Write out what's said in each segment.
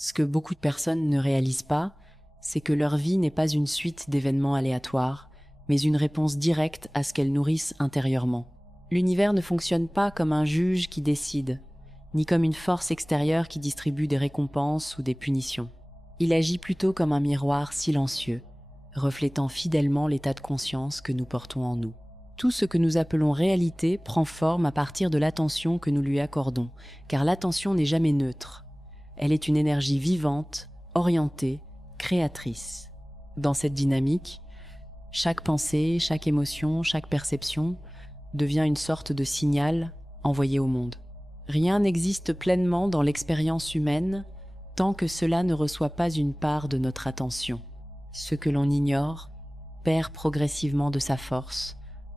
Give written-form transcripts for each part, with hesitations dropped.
Ce que beaucoup de personnes ne réalisent pas, c'est que leur vie n'est pas une suite d'événements aléatoires, mais une réponse directe à ce qu'elles nourrissent intérieurement. L'univers ne fonctionne pas comme un juge qui décide, ni comme une force extérieure qui distribue des récompenses ou des punitions. Il agit plutôt comme un miroir silencieux, reflétant fidèlement l'état de conscience que nous portons en nous. Tout ce que nous appelons réalité prend forme à partir de l'attention que nous lui accordons, car l'attention n'est jamais neutre. Elle est une énergie vivante, orientée, créatrice. Dans cette dynamique, chaque pensée, chaque émotion, chaque perception devient une sorte de signal envoyé au monde. Rien n'existe pleinement dans l'expérience humaine tant que cela ne reçoit pas une part de notre attention. Ce que l'on ignore perd progressivement de sa force,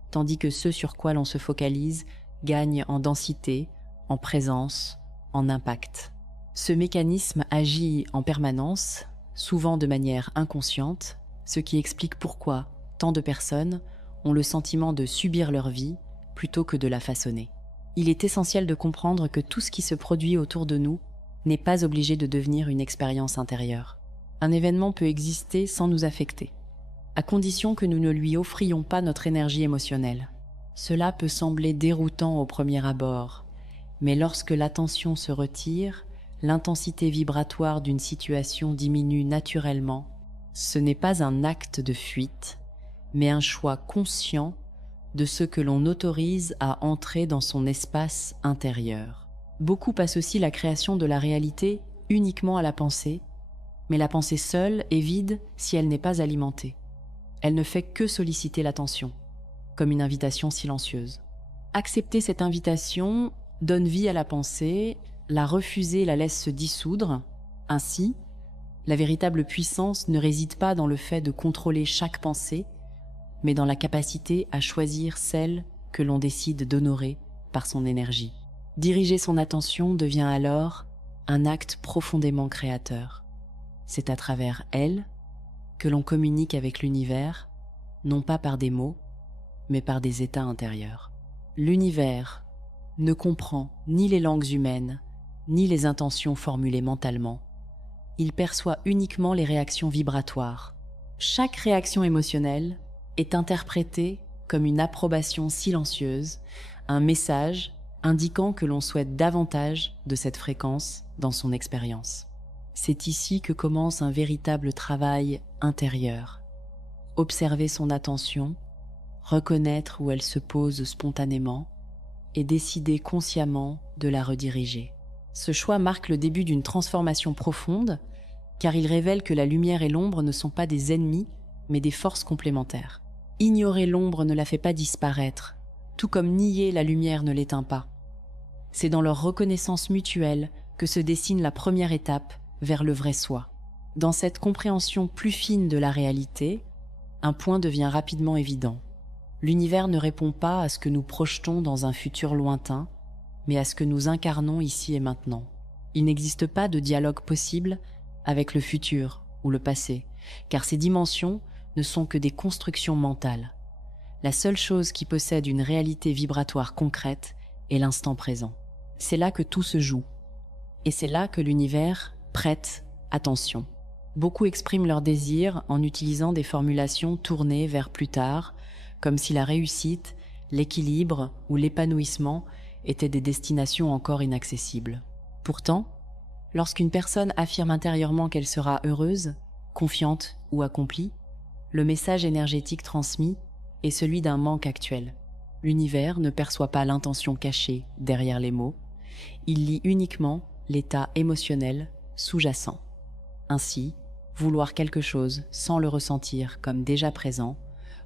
tandis que ce sur quoi l'on se focalise gagne en densité, en présence, en impact. Ce mécanisme agit en permanence, souvent de manière inconsciente, ce qui explique pourquoi tant de personnes ont le sentiment de subir leur vie plutôt que de la façonner. Il est essentiel de comprendre que tout ce qui se produit autour de nous n'est pas obligé de devenir une expérience intérieure. Un événement peut exister sans nous affecter, à condition que nous ne lui offrions pas notre énergie émotionnelle. Cela peut sembler déroutant au premier abord, mais lorsque l'attention se retire, l'intensité vibratoire d'une situation diminue naturellement. Ce n'est pas un acte de fuite, mais un choix conscient de ce que l'on autorise à entrer dans son espace intérieur. Beaucoup associent la création de la réalité uniquement à la pensée, mais la pensée seule est vide si elle n'est pas alimentée. Elle ne fait que solliciter l'attention, comme une invitation silencieuse. Accepter cette invitation donne vie à la pensée, la refuser la laisse se dissoudre. Ainsi, la véritable puissance ne réside pas dans le fait de contrôler chaque pensée, mais dans la capacité à choisir celle que l'on décide d'honorer par son énergie. Diriger son attention devient alors un acte profondément créateur. C'est à travers elle que l'on communique avec l'univers, non pas par des mots, mais par des états intérieurs. L'univers ne comprend ni les langues humaines, ni les intentions formulées mentalement. Il perçoit uniquement les réactions vibratoires. Chaque réaction émotionnelle est interprétée comme une approbation silencieuse, un message indiquant que l'on souhaite davantage de cette fréquence dans son expérience. C'est ici que commence un véritable travail intérieur. Observer son attention, reconnaître où elle se pose spontanément et décider consciemment de la rediriger. Ce choix marque le début d'une transformation profonde, car il révèle que la lumière et l'ombre ne sont pas des ennemis, mais des forces complémentaires. Ignorer l'ombre ne la fait pas disparaître, tout comme nier la lumière ne l'éteint pas. C'est dans leur reconnaissance mutuelle que se dessine la première étape vers le vrai soi. Dans cette compréhension plus fine de la réalité, un point devient rapidement évident. L'univers ne répond pas à ce que nous projetons dans un futur lointain, mais à ce que nous incarnons ici et maintenant. Il n'existe pas de dialogue possible avec le futur ou le passé, car ces dimensions ne sont que des constructions mentales. La seule chose qui possède une réalité vibratoire concrète est l'instant présent. C'est là que tout se joue, et c'est là que l'univers prête attention. Beaucoup expriment leur désir en utilisant des formulations tournées vers plus tard, comme si la réussite, l'équilibre ou l'épanouissement étaient des destinations encore inaccessibles. Pourtant, lorsqu'une personne affirme intérieurement qu'elle sera heureuse, confiante ou accomplie, le message énergétique transmis est celui d'un manque actuel. L'univers ne perçoit pas l'intention cachée derrière les mots, il lit uniquement l'état émotionnel sous-jacent. Ainsi, vouloir quelque chose sans le ressentir comme déjà présent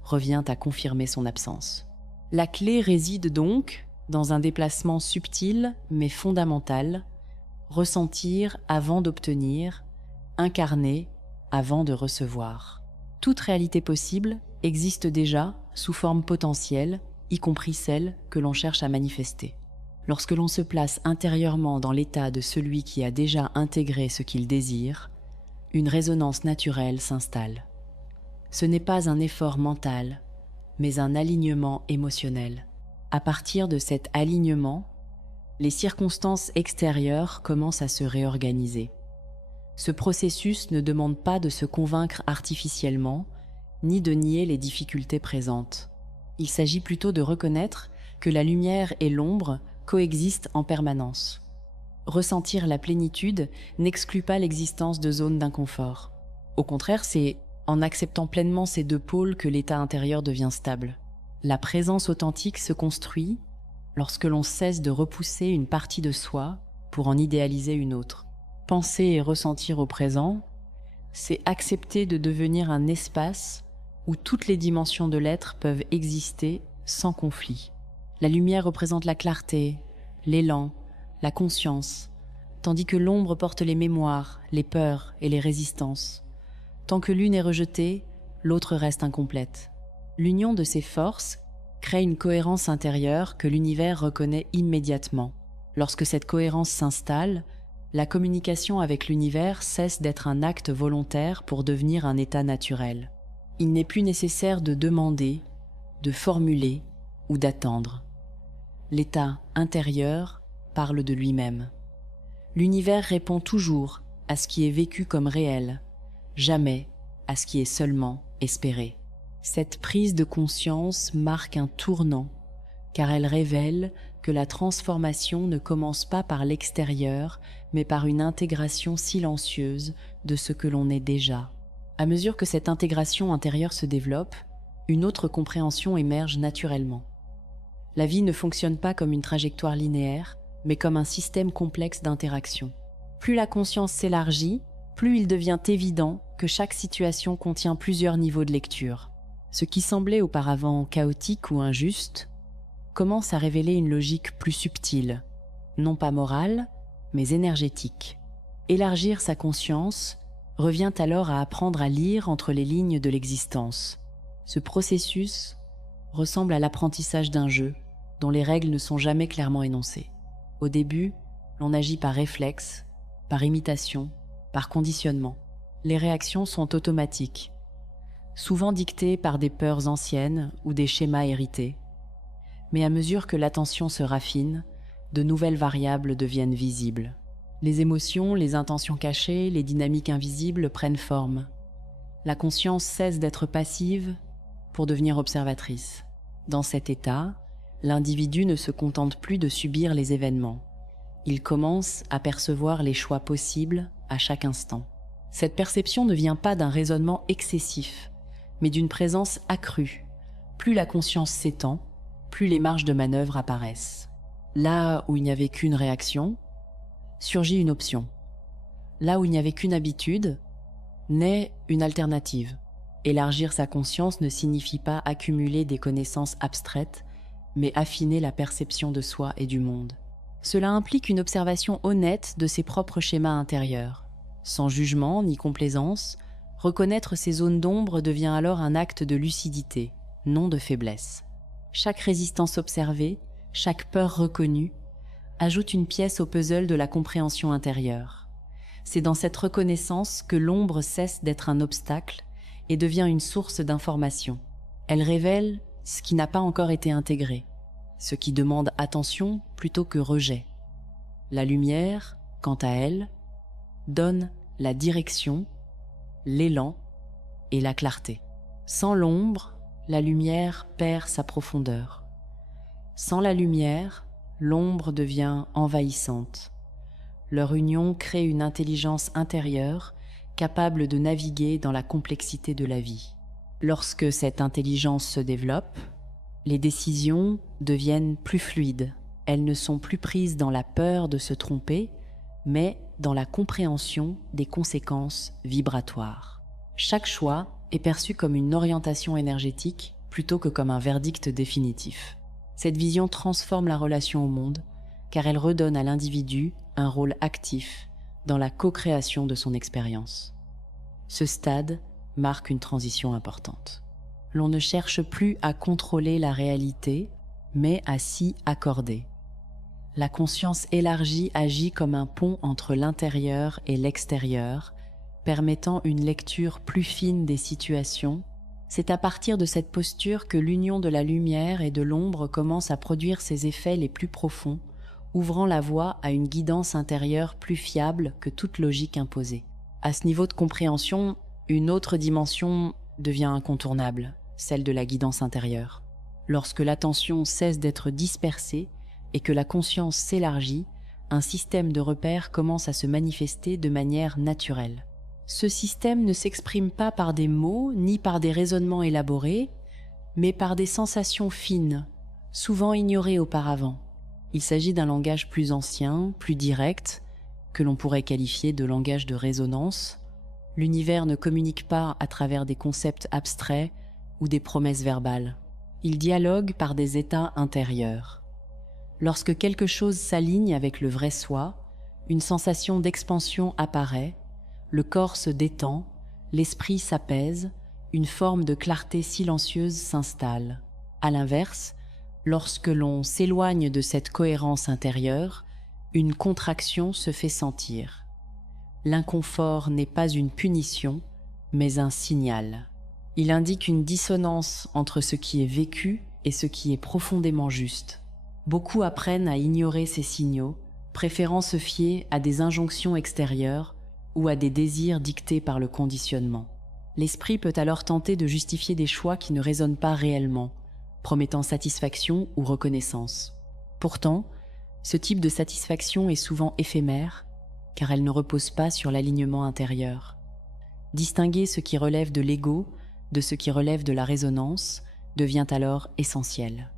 revient à confirmer son absence. La clé réside donc dans un déplacement subtil mais fondamental, ressentir avant d'obtenir, incarner avant de recevoir. Toute réalité possible existe déjà sous forme potentielle, y compris celle que l'on cherche à manifester. Lorsque l'on se place intérieurement dans l'état de celui qui a déjà intégré ce qu'il désire, une résonance naturelle s'installe. Ce n'est pas un effort mental, mais un alignement émotionnel. À partir de cet alignement, les circonstances extérieures commencent à se réorganiser. Ce processus ne demande pas de se convaincre artificiellement, ni de nier les difficultés présentes. Il s'agit plutôt de reconnaître que la lumière et l'ombre coexistent en permanence. Ressentir la plénitude n'exclut pas l'existence de zones d'inconfort. Au contraire, c'est en acceptant pleinement ces deux pôles que l'état intérieur devient stable. La présence authentique se construit lorsque l'on cesse de repousser une partie de soi pour en idéaliser une autre. Penser et ressentir au présent, c'est accepter de devenir un espace où toutes les dimensions de l'être peuvent exister sans conflit. La lumière représente la clarté, l'élan, la conscience, tandis que l'ombre porte les mémoires, les peurs et les résistances. Tant que l'une est rejetée, l'autre reste incomplète. L'union de ces forces crée une cohérence intérieure que l'univers reconnaît immédiatement. Lorsque cette cohérence s'installe, la communication avec l'univers cesse d'être un acte volontaire pour devenir un état naturel. Il n'est plus nécessaire de demander, de formuler ou d'attendre. L'état intérieur parle de lui-même. L'univers répond toujours à ce qui est vécu comme réel, jamais à ce qui est seulement espéré. Cette prise de conscience marque un tournant, car elle révèle que la transformation ne commence pas par l'extérieur, mais par une intégration silencieuse de ce que l'on est déjà. À mesure que cette intégration intérieure se développe, une autre compréhension émerge naturellement. La vie ne fonctionne pas comme une trajectoire linéaire, mais comme un système complexe d'interactions. Plus la conscience s'élargit, plus il devient évident que chaque situation contient plusieurs niveaux de lecture. Ce qui semblait auparavant chaotique ou injuste commence à révéler une logique plus subtile, non pas morale, mais énergétique. Élargir sa conscience revient alors à apprendre à lire entre les lignes de l'existence. Ce processus ressemble à l'apprentissage d'un jeu dont les règles ne sont jamais clairement énoncées. Au début, l'on agit par réflexe, par imitation, par conditionnement. Les réactions sont automatiques, souvent dictées par des peurs anciennes ou des schémas hérités. Mais à mesure que l'attention se raffine, de nouvelles variables deviennent visibles. Les émotions, les intentions cachées, les dynamiques invisibles prennent forme. La conscience cesse d'être passive pour devenir observatrice. Dans cet état, l'individu ne se contente plus de subir les événements. Il commence à percevoir les choix possibles à chaque instant. Cette perception ne vient pas d'un raisonnement excessif, mais d'une présence accrue. Plus la conscience s'étend, plus les marges de manœuvre apparaissent. Là où il n'y avait qu'une réaction, surgit une option. Là où il n'y avait qu'une habitude, naît une alternative. Élargir sa conscience ne signifie pas accumuler des connaissances abstraites, mais affiner la perception de soi et du monde. Cela implique une observation honnête de ses propres schémas intérieurs. Sans jugement ni complaisance, reconnaître ces zones d'ombre devient alors un acte de lucidité, non de faiblesse. Chaque résistance observée, chaque peur reconnue, ajoute une pièce au puzzle de la compréhension intérieure. C'est dans cette reconnaissance que l'ombre cesse d'être un obstacle et devient une source d'information. Elle révèle ce qui n'a pas encore été intégré, ce qui demande attention plutôt que rejet. La lumière, quant à elle, donne la direction, l'élan et la clarté. Sans l'ombre, la lumière perd sa profondeur. Sans la lumière, l'ombre devient envahissante. Leur union crée une intelligence intérieure capable de naviguer dans la complexité de la vie. Lorsque cette intelligence se développe, les décisions deviennent plus fluides. Elles ne sont plus prises dans la peur de se tromper, mais dans la compréhension des conséquences vibratoires. Chaque choix est perçu comme une orientation énergétique plutôt que comme un verdict définitif. Cette vision transforme la relation au monde, car elle redonne à l'individu un rôle actif dans la co-création de son expérience. Ce stade marque une transition importante. L'on ne cherche plus à contrôler la réalité, mais à s'y accorder. La conscience élargie agit comme un pont entre l'intérieur et l'extérieur, permettant une lecture plus fine des situations. C'est à partir de cette posture que l'union de la lumière et de l'ombre commence à produire ses effets les plus profonds, ouvrant la voie à une guidance intérieure plus fiable que toute logique imposée. À ce niveau de compréhension, une autre dimension devient incontournable, celle de la guidance intérieure. Lorsque l'attention cesse d'être dispersée et que la conscience s'élargit, un système de repères commence à se manifester de manière naturelle. Ce système ne s'exprime pas par des mots ni par des raisonnements élaborés, mais par des sensations fines, souvent ignorées auparavant. Il s'agit d'un langage plus ancien, plus direct, que l'on pourrait qualifier de langage de résonance. L'univers ne communique pas à travers des concepts abstraits ou des promesses verbales. Il dialogue par des états intérieurs. Lorsque quelque chose s'aligne avec le vrai soi, une sensation d'expansion apparaît, le corps se détend, l'esprit s'apaise, une forme de clarté silencieuse s'installe. À l'inverse, lorsque l'on s'éloigne de cette cohérence intérieure, une contraction se fait sentir. L'inconfort n'est pas une punition, mais un signal. Il indique une dissonance entre ce qui est vécu et ce qui est profondément juste. Beaucoup apprennent à ignorer ces signaux, préférant se fier à des injonctions extérieures ou à des désirs dictés par le conditionnement. L'esprit peut alors tenter de justifier des choix qui ne résonnent pas réellement, promettant satisfaction ou reconnaissance. Pourtant, ce type de satisfaction est souvent éphémère, car elle ne repose pas sur l'alignement intérieur. Distinguer ce qui relève de l'ego de ce qui relève de la résonance devient alors essentiel.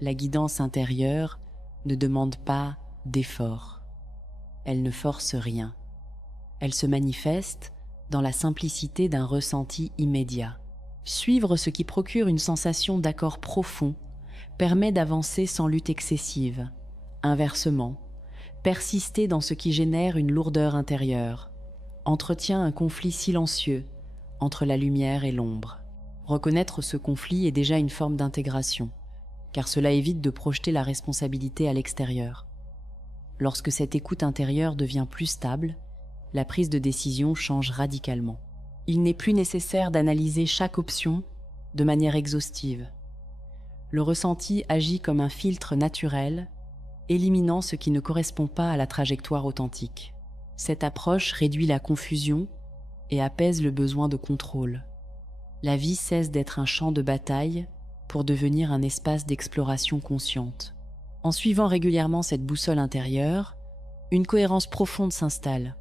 La guidance intérieure ne demande pas d'effort. Elle ne force rien. Elle se manifeste dans la simplicité d'un ressenti immédiat. Suivre ce qui procure une sensation d'accord profond permet d'avancer sans lutte excessive. Inversement, persister dans ce qui génère une lourdeur intérieure entretient un conflit silencieux entre la lumière et l'ombre. Reconnaître ce conflit est déjà une forme d'intégration, car cela évite de projeter la responsabilité à l'extérieur. Lorsque cette écoute intérieure devient plus stable, la prise de décision change radicalement. Il n'est plus nécessaire d'analyser chaque option de manière exhaustive. Le ressenti agit comme un filtre naturel, éliminant ce qui ne correspond pas à la trajectoire authentique. Cette approche réduit la confusion et apaise le besoin de contrôle. La vie cesse d'être un champ de bataille pour devenir un espace d'exploration consciente. En suivant régulièrement cette boussole intérieure, une cohérence profonde s'installe.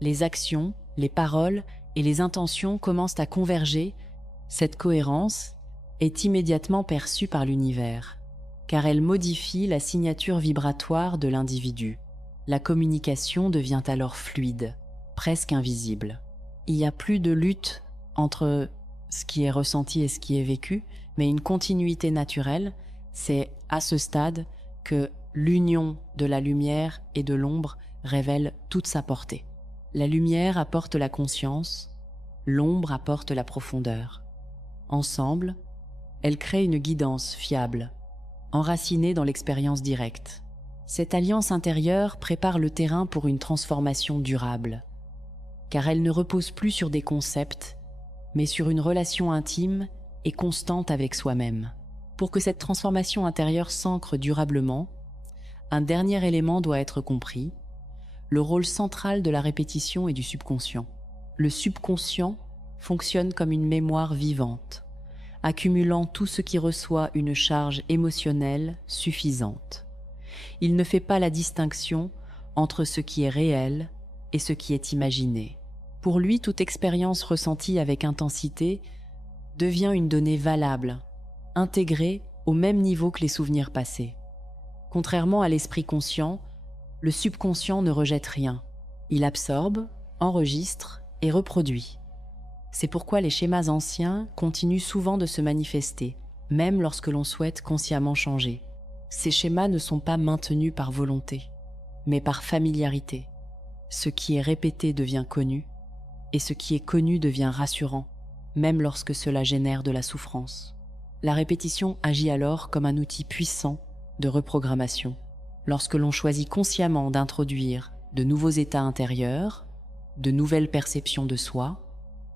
Les actions, les paroles et les intentions commencent à converger. Cette cohérence est immédiatement perçue par l'univers, car elle modifie la signature vibratoire de l'individu. La communication devient alors fluide, presque invisible. Il n'y a plus de lutte entre ce qui est ressenti et ce qui est vécu, mais une continuité naturelle. C'est à ce stade que l'union de la lumière et de l'ombre révèle toute sa portée. La lumière apporte la conscience, l'ombre apporte la profondeur. Ensemble, elles créent une guidance fiable, enracinée dans l'expérience directe. Cette alliance intérieure prépare le terrain pour une transformation durable, car elle ne repose plus sur des concepts, mais sur une relation intime et constante avec soi-même. Pour que cette transformation intérieure s'ancre durablement, un dernier élément doit être compris, le rôle central de la répétition et du subconscient. Le subconscient fonctionne comme une mémoire vivante, accumulant tout ce qui reçoit une charge émotionnelle suffisante. Il ne fait pas la distinction entre ce qui est réel et ce qui est imaginé. Pour lui, toute expérience ressentie avec intensité devient une donnée valable, intégrée au même niveau que les souvenirs passés. Contrairement à l'esprit conscient, le subconscient ne rejette rien. Il absorbe, enregistre et reproduit. C'est pourquoi les schémas anciens continuent souvent de se manifester, même lorsque l'on souhaite consciemment changer. Ces schémas ne sont pas maintenus par volonté, mais par familiarité. Ce qui est répété devient connu, et ce qui est connu devient rassurant, même lorsque cela génère de la souffrance. La répétition agit alors comme un outil puissant de reprogrammation. Lorsque l'on choisit consciemment d'introduire de nouveaux états intérieurs, de nouvelles perceptions de soi,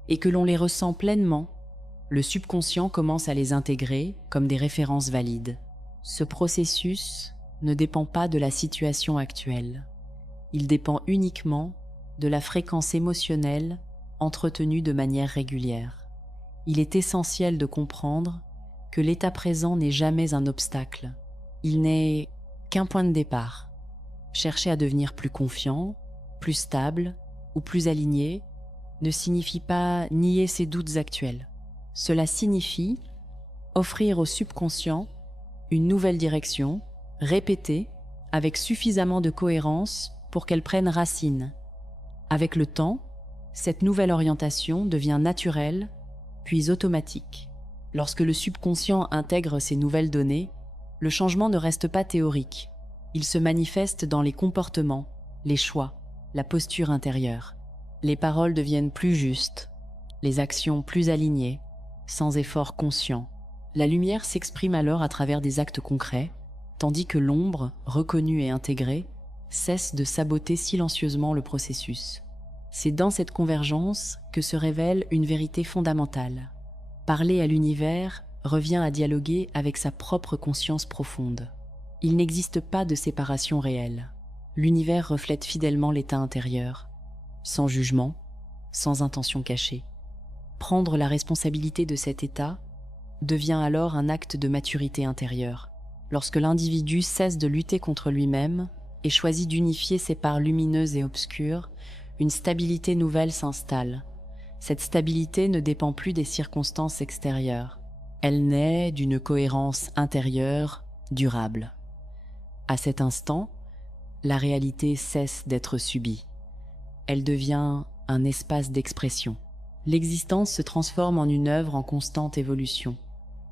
et que l'on les ressent pleinement, le subconscient commence à les intégrer comme des références valides. Ce processus ne dépend pas de la situation actuelle. Il dépend uniquement de la fréquence émotionnelle entretenue de manière régulière. Il est essentiel de comprendre que l'état présent n'est jamais un obstacle. Il n'est qu'un point de départ. Chercher à devenir plus confiant, plus stable ou plus aligné ne signifie pas nier ses doutes actuels. Cela signifie offrir au subconscient une nouvelle direction, répétée, avec suffisamment de cohérence pour qu'elle prenne racine. Avec le temps, cette nouvelle orientation devient naturelle, puis automatique. Lorsque le subconscient intègre ces nouvelles données, le changement ne reste pas théorique. Il se manifeste dans les comportements, les choix, la posture intérieure. Les paroles deviennent plus justes, les actions plus alignées, sans effort conscient. La lumière s'exprime alors à travers des actes concrets, tandis que l'ombre, reconnue et intégrée, cesse de saboter silencieusement le processus. C'est dans cette convergence que se révèle une vérité fondamentale. Parler à l'univers revient à dialoguer avec sa propre conscience profonde. Il n'existe pas de séparation réelle. L'univers reflète fidèlement l'état intérieur, sans jugement, sans intention cachée. Prendre la responsabilité de cet état devient alors un acte de maturité intérieure. Lorsque l'individu cesse de lutter contre lui-même et choisit d'unifier ses parts lumineuses et obscures, une stabilité nouvelle s'installe. Cette stabilité ne dépend plus des circonstances extérieures. Elle naît d'une cohérence intérieure durable. À cet instant, la réalité cesse d'être subie. Elle devient un espace d'expression. L'existence se transforme en une œuvre en constante évolution,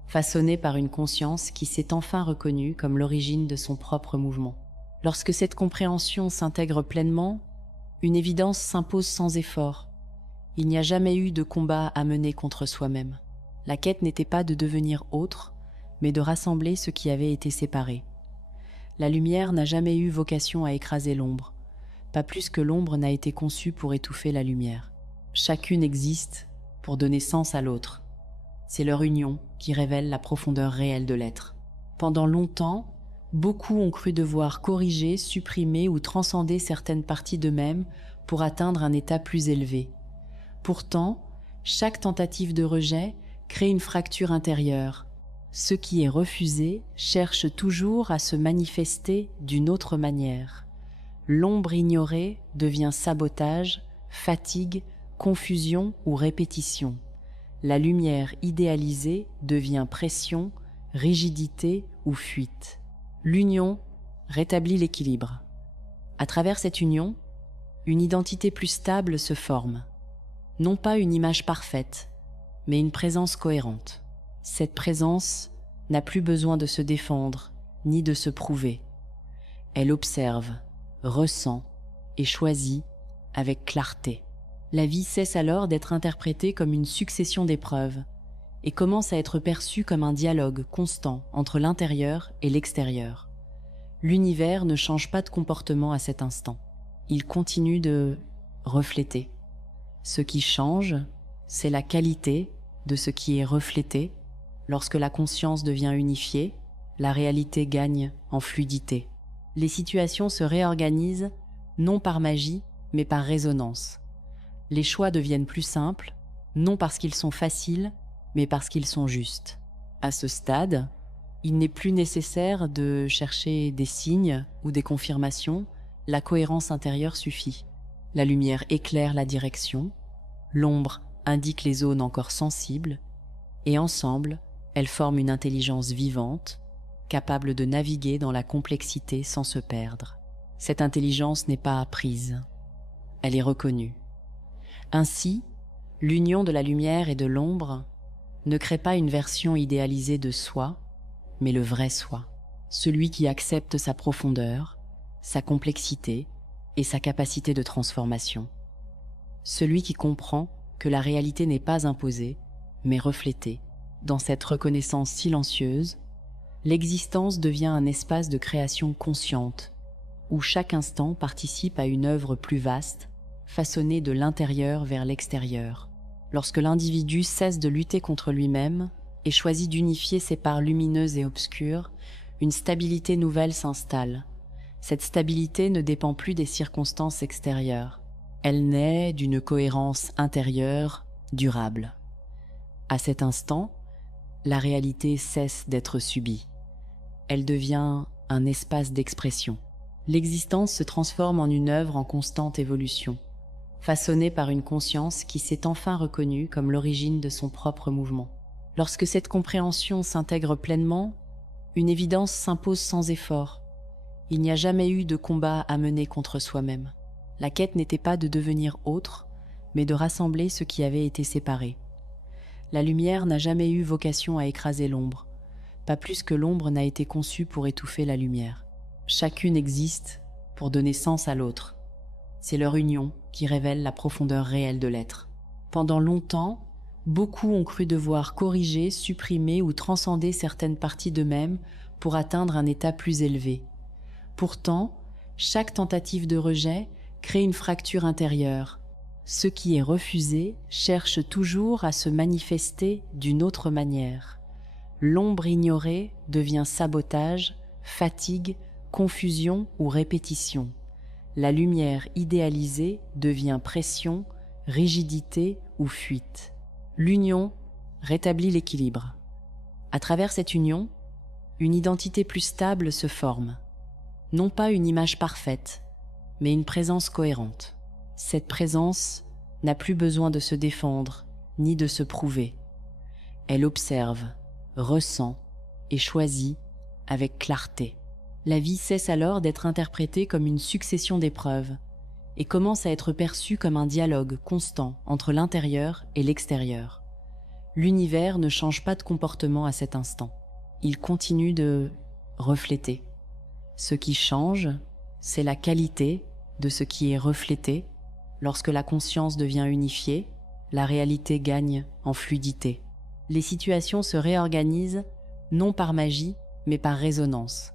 façonnée par une conscience qui s'est enfin reconnue comme l'origine de son propre mouvement. Lorsque cette compréhension s'intègre pleinement, une évidence s'impose sans effort. Il n'y a jamais eu de combat à mener contre soi-même. La quête n'était pas de devenir autre, mais de rassembler ce qui avait été séparé. La lumière n'a jamais eu vocation à écraser l'ombre, pas plus que l'ombre n'a été conçue pour étouffer la lumière. Chacune existe pour donner sens à l'autre. C'est leur union qui révèle la profondeur réelle de l'être. Pendant longtemps, beaucoup ont cru devoir corriger, supprimer ou transcender certaines parties d'eux-mêmes pour atteindre un état plus élevé. Pourtant, chaque tentative de rejet crée une fracture intérieure. Ce qui est refusé cherche toujours à se manifester d'une autre manière. L'ombre ignorée devient sabotage, fatigue, confusion ou répétition. La lumière idéalisée devient pression, rigidité ou fuite. L'union rétablit l'équilibre. À travers cette union, une identité plus stable se forme. Non pas une image parfaite, mais une présence cohérente. Cette présence n'a plus besoin de se défendre, ni de se prouver. Elle observe, ressent et choisit avec clarté. La vie cesse alors d'être interprétée comme une succession d'épreuves et commence à être perçue comme un dialogue constant entre l'intérieur et l'extérieur. L'univers ne change pas de comportement à cet instant. Il continue de refléter. Ce qui change, c'est la qualité de ce qui est reflété. Lorsque la conscience devient unifiée, la réalité gagne en fluidité. Les situations se réorganisent non par magie, mais par résonance. Les choix deviennent plus simples, non parce qu'ils sont faciles, mais parce qu'ils sont justes. À ce stade, il n'est plus nécessaire de chercher des signes ou des confirmations, la cohérence intérieure suffit. La lumière éclaire la direction, l'ombre indique les zones encore sensibles, et ensemble, elles forment une intelligence vivante, capable de naviguer dans la complexité sans se perdre. Cette intelligence n'est pas apprise, elle est reconnue. Ainsi, l'union de la lumière et de l'ombre ne crée pas une version idéalisée de soi, mais le vrai soi, celui qui accepte sa profondeur, sa complexité et sa capacité de transformation. Celui qui comprend que la réalité n'est pas imposée, mais reflétée. Dans cette reconnaissance silencieuse, l'existence devient un espace de création consciente, où chaque instant participe à une œuvre plus vaste, façonnée de l'intérieur vers l'extérieur. Lorsque l'individu cesse de lutter contre lui-même et choisit d'unifier ses parts lumineuses et obscures, une stabilité nouvelle s'installe. Cette stabilité ne dépend plus des circonstances extérieures. Elle naît d'une cohérence intérieure durable. À cet instant, la réalité cesse d'être subie. Elle devient un espace d'expression. L'existence se transforme en une œuvre en constante évolution, façonnée par une conscience qui s'est enfin reconnue comme l'origine de son propre mouvement. Lorsque cette compréhension s'intègre pleinement, une évidence s'impose sans effort. Il n'y a jamais eu de combat à mener contre soi-même. La quête n'était pas de devenir autre, mais de rassembler ce qui avait été séparé. La lumière n'a jamais eu vocation à écraser l'ombre, pas plus que l'ombre n'a été conçue pour étouffer la lumière. Chacune existe pour donner sens à l'autre. C'est leur union qui révèle la profondeur réelle de l'être. Pendant longtemps, beaucoup ont cru devoir corriger, supprimer ou transcender certaines parties d'eux-mêmes pour atteindre un état plus élevé. Pourtant, chaque tentative de rejet crée une fracture intérieure. Ce qui est refusé cherche toujours à se manifester d'une autre manière. L'ombre ignorée devient sabotage, fatigue, confusion ou répétition. La lumière idéalisée devient pression, rigidité ou fuite. L'union rétablit l'équilibre. À travers cette union, une identité plus stable se forme. Non pas une image parfaite, mais une présence cohérente. Cette présence n'a plus besoin de se défendre ni de se prouver. Elle observe, ressent et choisit avec clarté. La vie cesse alors d'être interprétée comme une succession d'épreuves et commence à être perçue comme un dialogue constant entre l'intérieur et l'extérieur. L'univers ne change pas de comportement à cet instant. Il continue de refléter. Ce qui change, c'est la qualité de ce qui est reflété. Lorsque la conscience devient unifiée, la réalité gagne en fluidité. Les situations se réorganisent non par magie, mais par résonance.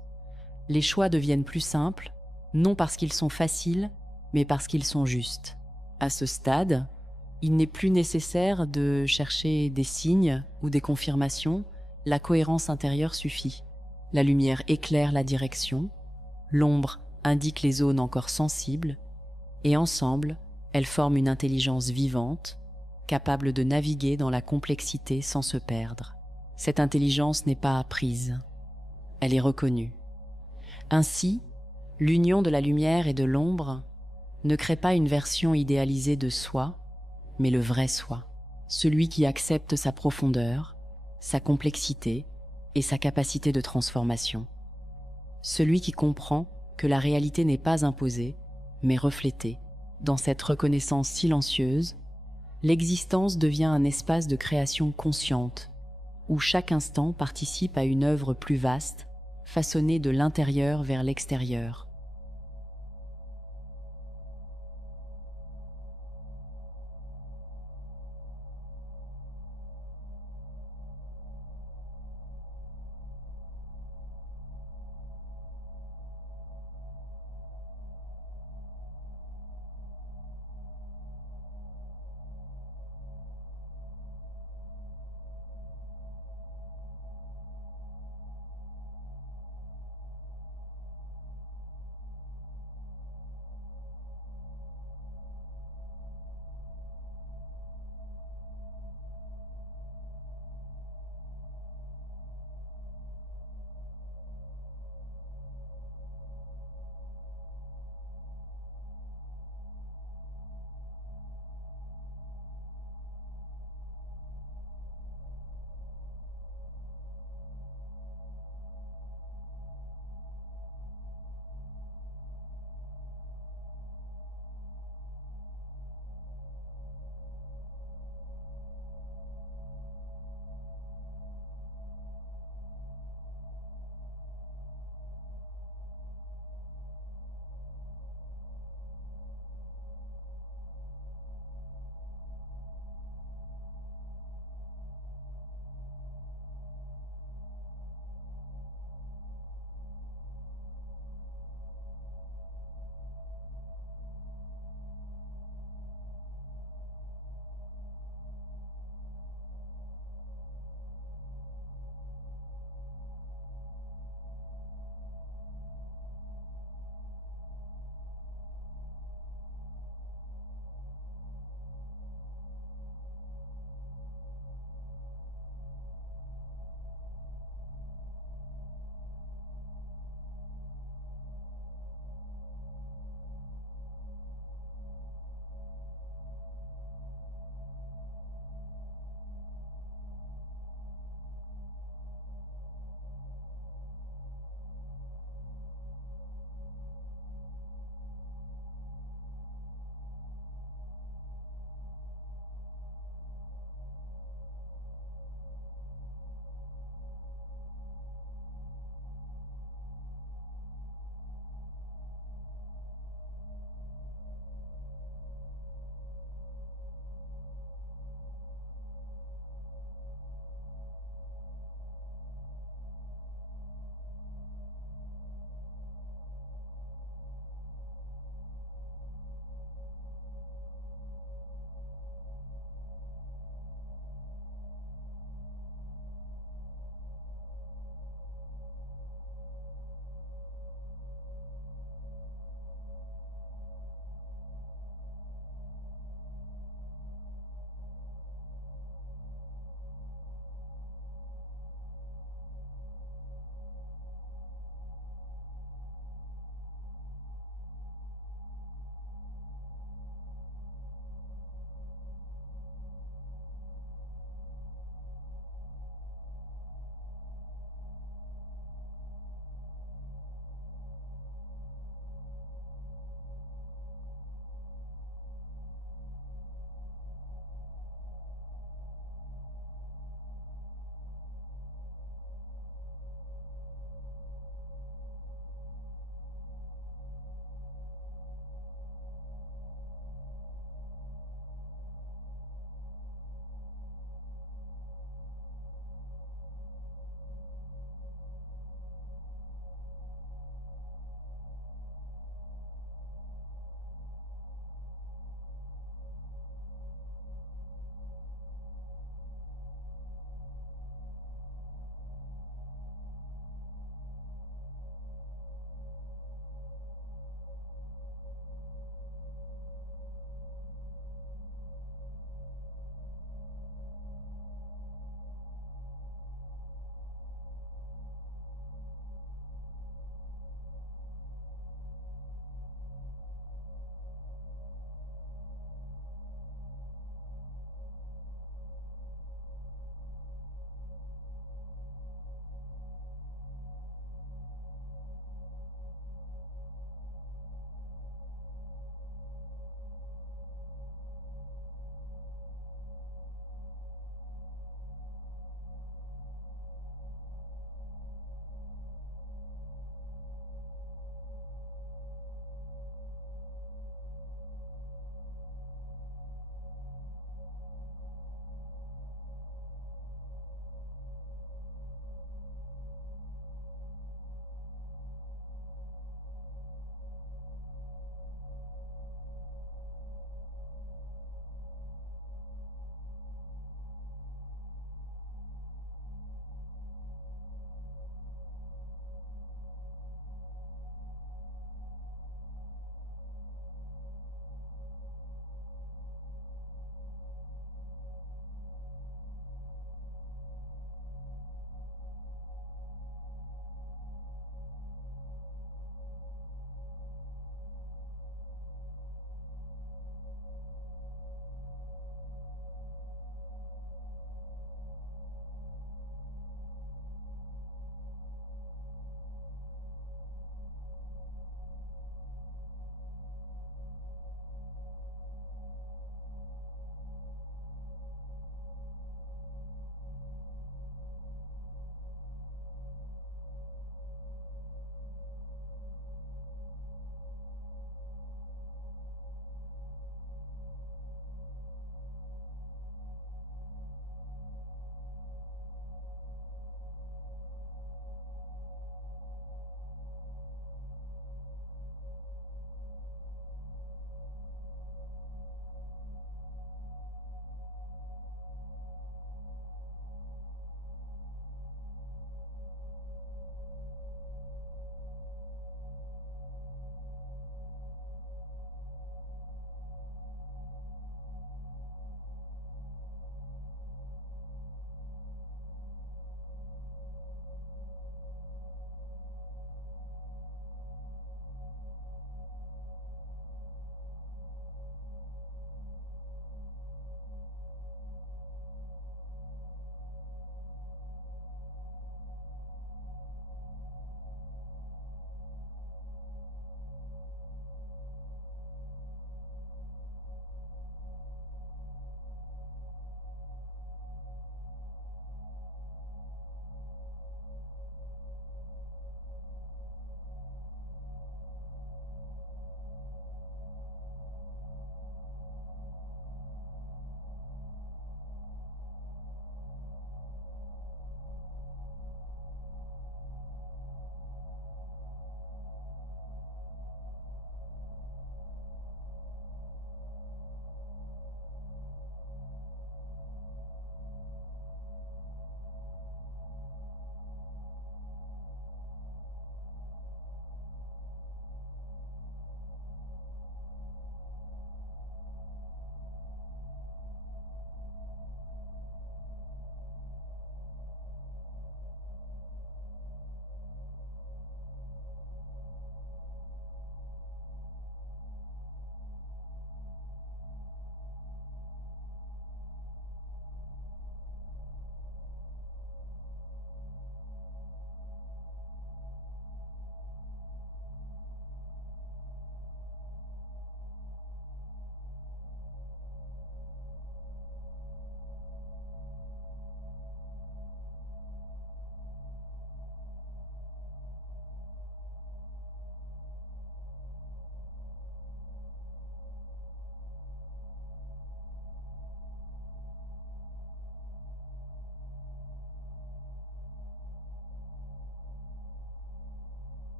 Les choix deviennent plus simples, non parce qu'ils sont faciles, mais parce qu'ils sont justes. À ce stade, il n'est plus nécessaire de chercher des signes ou des confirmations, la cohérence intérieure suffit. La lumière éclaire la direction, l'ombre indique les zones encore sensibles, et ensemble, elles forment une intelligence vivante, capable de naviguer dans la complexité sans se perdre. Cette intelligence n'est pas apprise, elle est reconnue. Ainsi, l'union de la lumière et de l'ombre ne crée pas une version idéalisée de soi, mais le vrai soi, celui qui accepte sa profondeur, sa complexité et sa capacité de transformation. Celui qui comprend que la réalité n'est pas imposée, mais reflétée. Dans cette reconnaissance silencieuse, l'existence devient un espace de création consciente, où chaque instant participe à une œuvre plus vaste, façonnée de l'intérieur vers l'extérieur.